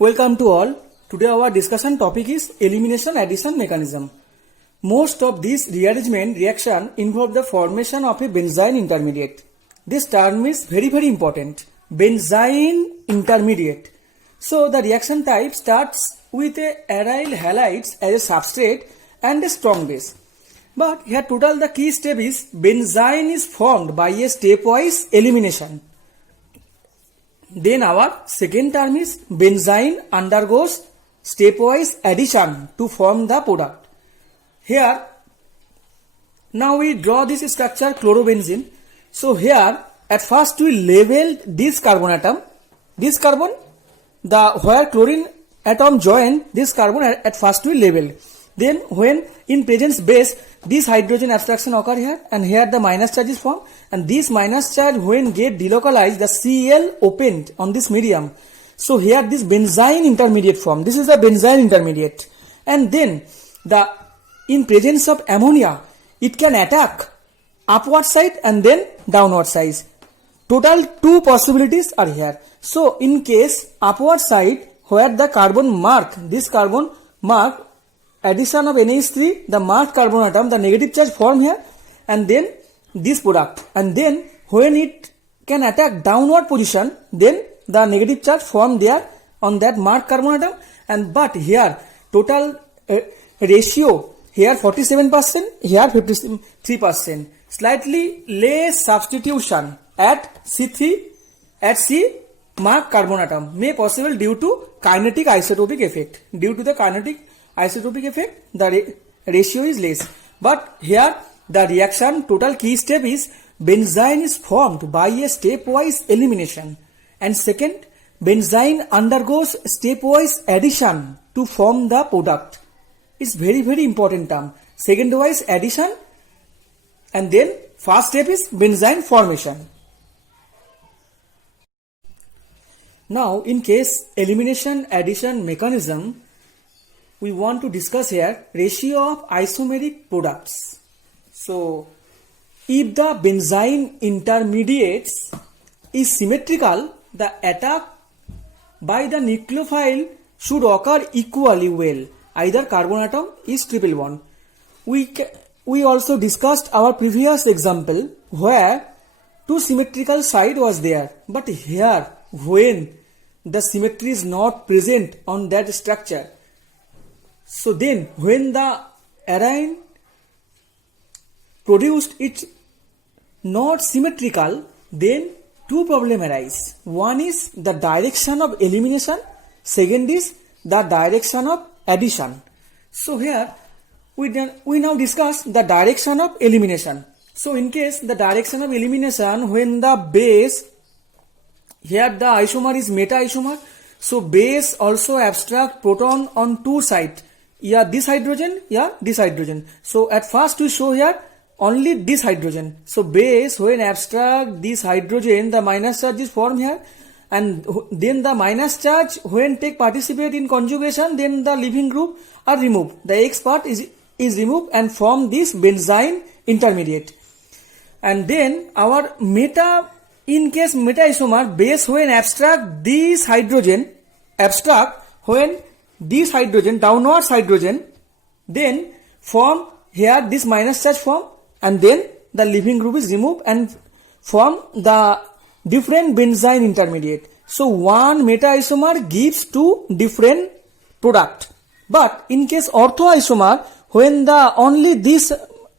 Welcome to all. Today our discussion topic is elimination addition mechanism. Most of these rearrangement reaction involve the formation of a benzyne intermediate. This term is very important. Benzyne intermediate. So the reaction type starts with a aryl halides as a substrate and a strong base. But here total the key step is benzyne is formed by a stepwise elimination. Then our second term is benzyne undergoes stepwise addition to form the product. Here, now we draw this structure chlorobenzene. So here, at first we labeled this carbon atom, this carbon, where chlorine atom join this carbon at first we labeled. Then when in presence base, this hydrogen abstraction occur here and here the minus charge is formed, and this minus charge when get delocalized, the Cl opened on this medium. So here this benzyne intermediate form. This is a benzyne intermediate. And then in presence of ammonia, it can attack upward side and then downward side. Total two possibilities are here. So in case upward side where the carbon mark, this carbon mark addition of NH3, the marked carbon atom, the negative charge form here and then this product. And then when it can attack downward position, then the negative charge form there on that marked carbon atom. And but here total ratio here 47%, here 53%. Slightly less substitution at C3 at C marked carbon atom may possible due to kinetic isotopic effect. Due to the kinetic isotopic effect, the ratio is less. But here the reaction total key step is benzyne is formed by a stepwise elimination. And second, benzyne undergoes stepwise addition to form the product. It's very important term. Second wise addition and then first step is benzyne formation. Now in case elimination addition mechanism, we want to discuss here ratio of isomeric products. So if the benzyne intermediates is symmetrical, the attack by the nucleophile should occur equally well. Either carbon atom is triple bond. We also discussed our previous example where two symmetrical side was there. But here when the symmetry is not present on that structure, so then when the arene produced it's not symmetrical, then two problems arise. One is the direction of elimination, second is the direction of addition. So here we now discuss the direction of elimination. So in case the direction of elimination, when the base, here the isomer is meta isomer, so base also abstract proton on two sides. Yeah, this hydrogen, yeah, this hydrogen. So at first we show here only this hydrogen. So base when abstract this hydrogen, the minus charge is formed here, and then the minus charge when participate in conjugation, then the leaving group are removed. The X part is removed and form this benzyne intermediate. And then our meta, in case meta isomer, base when abstract this hydrogen, abstract when this hydrogen, downwards hydrogen, then form here this minus charge form, and then the leaving group is removed and form the different benzyne intermediate. So one meta isomer gives two different product. But in case ortho isomer, when the only this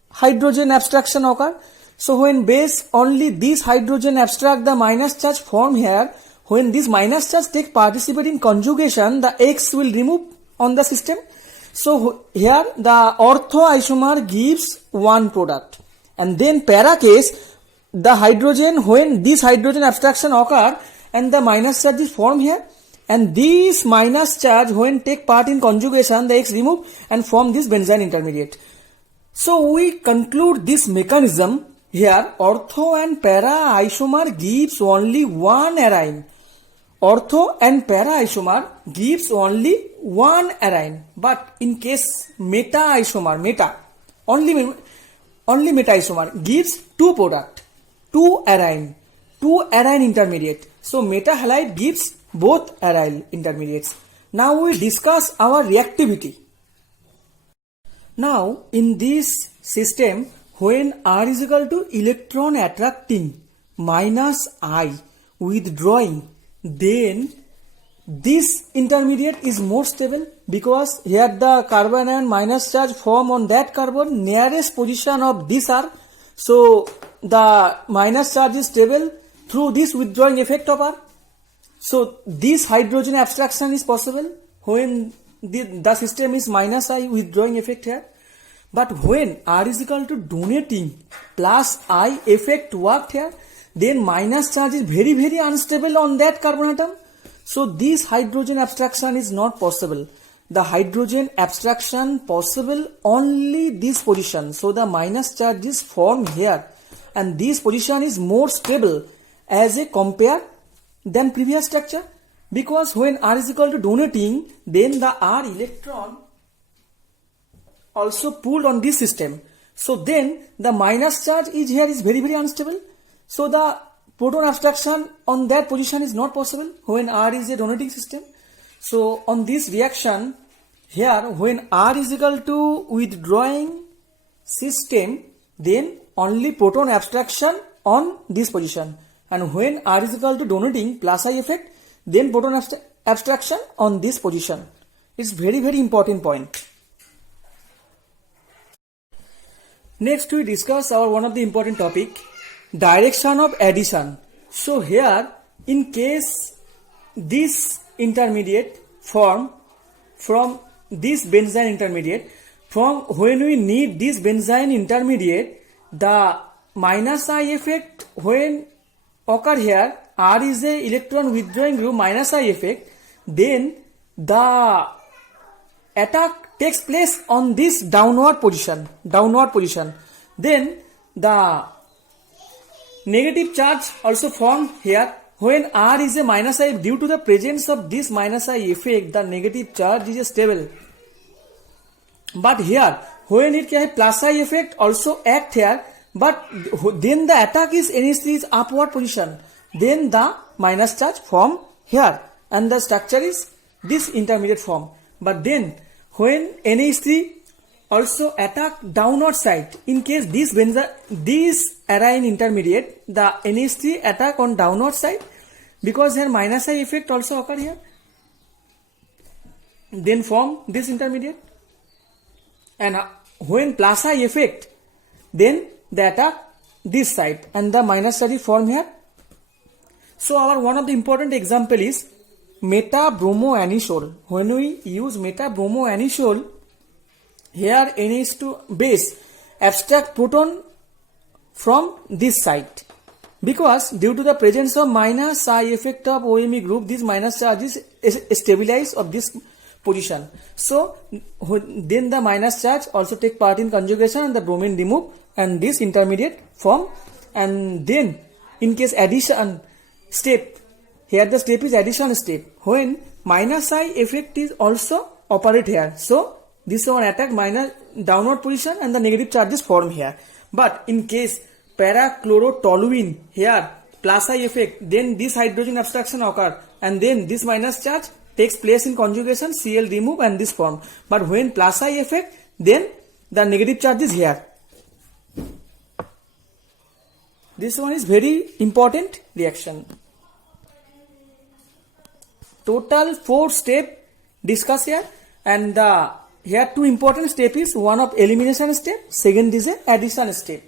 hydrogen abstraction occur, so when base only this hydrogen abstract the minus charge form here, when this minus charge take participate in conjugation, the X will remove on the system. So here the ortho isomer gives one product. And then para case, the hydrogen, when this hydrogen abstraction occur and the minus charge is formed here, and this minus charge when take part in conjugation, the X remove and form this benzyne intermediate. So we conclude this mechanism here. Ortho and para isomer gives only one arene. Ortho and para isomer gives only one arene. But in case meta isomer, only meta isomer gives two product, two arene intermediate. So meta halide gives both aryl intermediates. Now we discuss our reactivity. Now in this system, when R is equal to electron attracting minus I withdrawing, then this intermediate is more stable because here the carbon ion minus charge form on that carbon nearest position of this R. So the minus charge is stable through this withdrawing effect of R. So this hydrogen abstraction is possible when the system is minus I withdrawing effect here. But when R is equal to donating plus I effect worked here, then minus charge is very unstable on that carbon atom. So this hydrogen abstraction is not possible. The hydrogen abstraction possible only this position. So the minus charge is formed here, and this position is more stable as a compare than previous structure, because when R is equal to donating, then the R electron also pulled on this system. So then the minus charge is here is very unstable. So the proton abstraction on that position is not possible when R is a donating system. So on this reaction here, when R is equal to withdrawing system, then only proton abstraction on this position, and when R is equal to donating plus I effect, then proton abstraction on this position. It's very important point. Next we discuss our one of the important topic, direction of addition. So here, in case this intermediate form from this benzene intermediate, from when we need this benzene intermediate, the minus I effect when occur here, R is a electron withdrawing group minus I effect, then the attack takes place on this downward position. Then the negative charge also formed here. When R is a minus I, due to the presence of this minus I effect, the negative charge is stable. But here, when it has plus I effect also act here, but then the attack is NH3 is upward position, then the minus charge form here, and the structure is this intermediate form. But then when NH3 also attack downward side, in case this arine intermediate, the NH3 attack on downward side, because here minus I effect also occur here, then form this intermediate. And when plus I effect, then they attack this side and the minus charge is formed here. So our one of the important example is metabromoanisole. When we use metabromoanisole, here NH2 base abstract proton from this side, because due to the presence of minus I effect of OMe group, this minus charge is stabilized of this position. So then the minus charge also take part in conjugation and the bromine remove and this intermediate form. And then in case addition step, here the step is addition step, when minus I effect is also operate here. So this one attack minus downward position and the negative charge is formed here. But in case parachlorotoluene, here plus I effect, then this hydrogen abstraction occur, and then this minus charge takes place in conjugation, Cl remove and this form. But when plus I effect, then the negative charge is here. This one is very important reaction. Total 4 step discuss here, and here 2 important step is one of elimination step, second is a addition step.